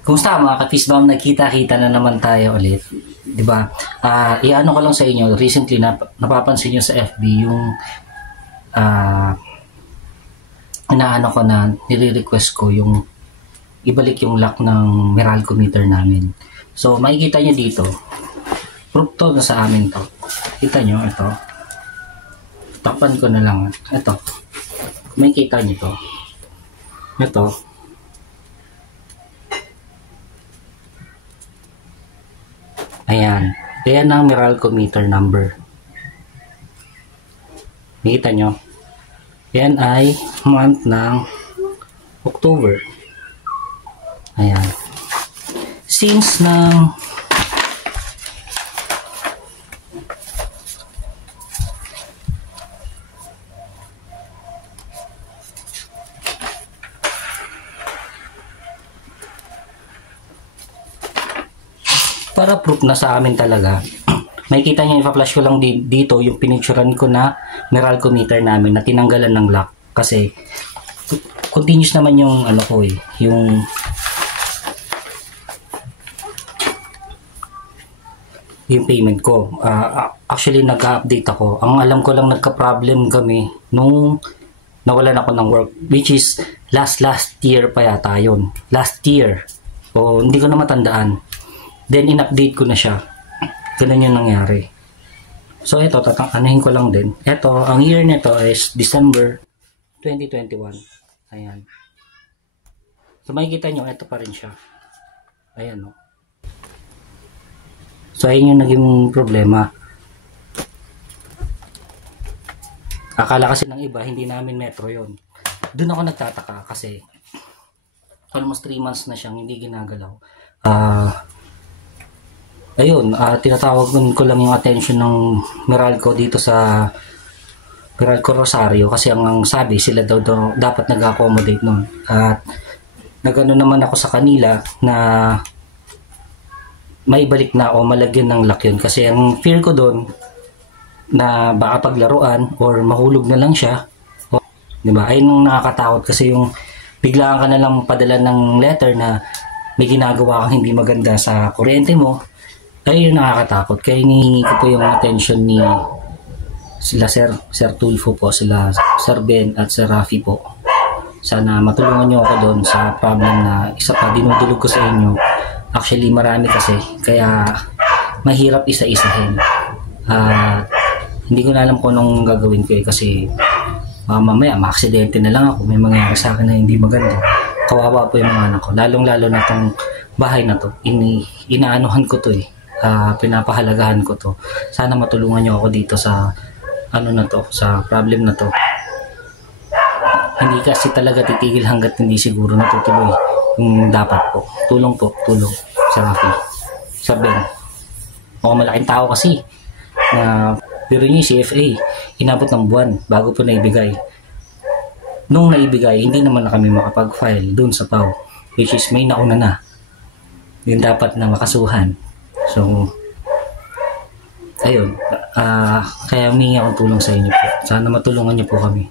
Kumusta mga ka-Fishbomb? Nagkita-kita na naman tayo ulit. 'Di ba? Iano ko lang sa inyo, recently napapansin niyo sa FB yung inaano ko na nire-request ko yung ibalik yung lock ng Meralco meter namin. So makikita niyo dito. Proof to na sa amin to. Kita niyo ito. Takpan ko na lang. Ito. Makikita niyo to. Ito. Ayan. Ayan ang Meralco meter number. Nakita nyo? Yan ay month ng October. Ayan. Since ng para proof na sa amin talaga. Makikita niyo, ipa-flash ko lang dito yung pinicturean ko na Meralco meter namin na tinanggalan ng lock kasi continuous naman yung ano ko yung payment ko. Actually nag-update ako. Ang alam ko lang nagka-problem kami nung nawalan ako ng work, which is last year pa yata yun. Last year. O hindi ko na matandaan. Then in-update ko na siya. Ganun yung nangyari. So ito, anahin ko lang din. Ito, ang year nito is December 2021. Ayan. So makikita nyo, ito pa rin siya. Ayan o. So ayun yung naging problema. Akala kasi ng iba, hindi namin metro yon. Doon ako nagtataka kasi almost 3 months na siyang hindi ginagalaw. Ayun, tinatawag ko lang yung attention ng Meralco dito sa Meralco Rosario kasi ang sabi sila daw dapat nag-accommodate nun. At nagano naman ako sa kanila na may balik na o malagyan ng lock yun kasi ang fear ko doon na baka paglaruan or mahulog na lang siya. O, di ba? Ayun yung nakakatakot kasi yung biglaan ka na lang padala ng letter na may ginagawa kang hindi maganda sa kuryente mo. Ay, yun nakakatakot. Kaya hinihingi ko po yung attention ni sila Sir Tulfo po, sila Sir Ben at Sir Rafi po. Sana matulungan nyo ako doon sa problem na isa pa dinudulog ko sa inyo. Actually, marami kasi. Kaya mahirap isa-isahin. Hindi ko na alam kung anong gagawin ko kasi mamaya ma-aksidente na lang ako. May mangyari sa akin na hindi maganda. Kawawa po yung mga anak ko. Lalong-lalo na tong bahay na to. Inaanuhan ko to pinapahalagahan ko to. Sana matulungan nyo ako dito sa ano na to, sa problem na to. Hindi kasi talaga titigil hanggat hindi siguro natutuloy yung dapat po. Tulong sa Rafi, sa Ben. Mga malaking tao kasi na pero yung CFA inabot ng buwan bago po naibigay. Nung naibigay, hindi naman na kami makapag-file dun sa PAW, which is may nauna na. Yung dapat na makasuhan. So, ayun. Kaya humingi akong tulong sa inyo po. Sana matulungan niyo po kami.